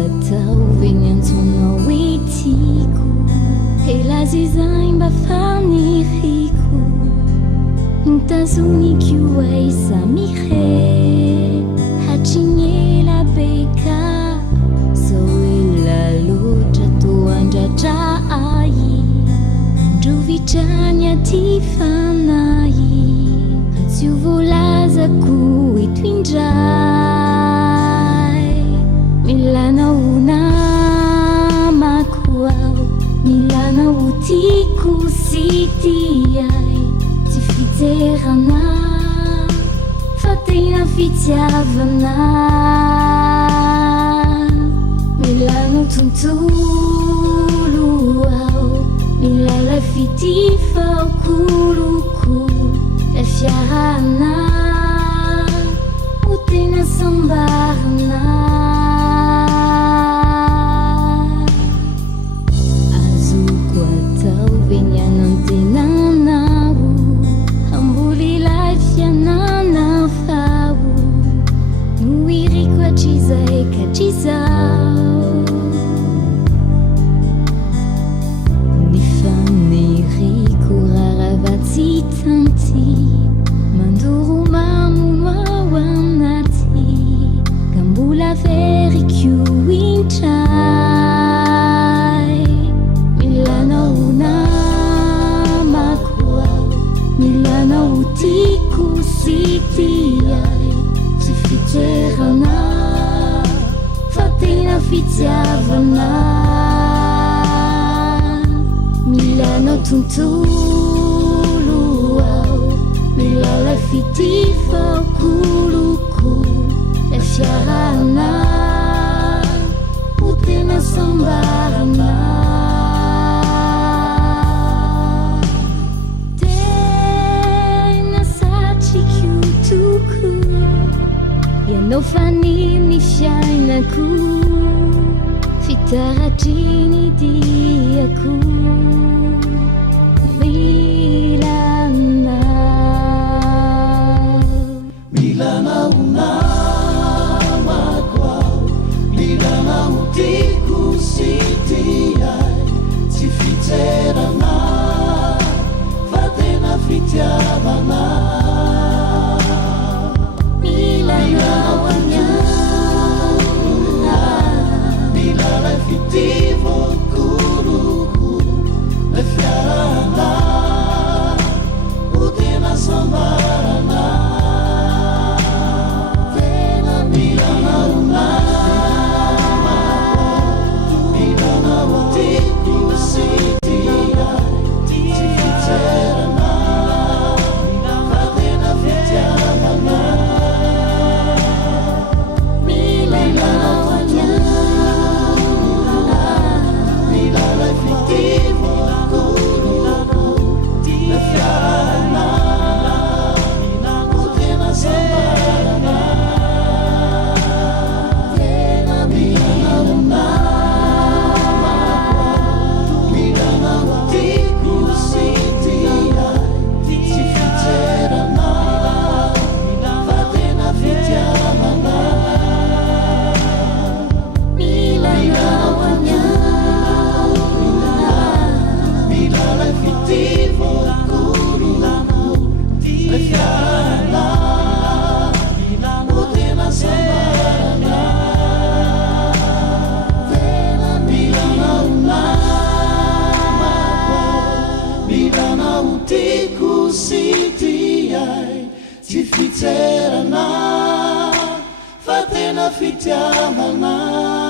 atao veny antsonao hoe tiako elazy izay mba faniriko nitazoniko aiza mihe hatriny elabeka zao ela loatra toandratra ai androvitrany aty fanay tsy ho voalazako eto indray milanao namako ao milanao tiako sy tiay tsy fiterana fa tena fitiavana milanao tontolo ao milala fitifaokoloko la fiarana ho tena sambarana azoko atao veny anantenanao amboly ilay fianana fao no iriko hatrizay katrizao nifaniriko raravatsy tanty mandoro mamono ao anaty ka mbola veriko intray milanao namako ao milanao tiako sy tiay tsy fiterana fa tena fitiavana milanao tontolo ao milala fitifaokoloko la fiarana ho tena sambarana tena satriko toko ianao faniny fiainako fitaratriny diako milanao namako ao milanao tiako sy tiay tsy fiterana fa tena fitiavana milanao aniana milala fitivokoloko la fiarana ho tena sambarana fiterana fa tena fitiavana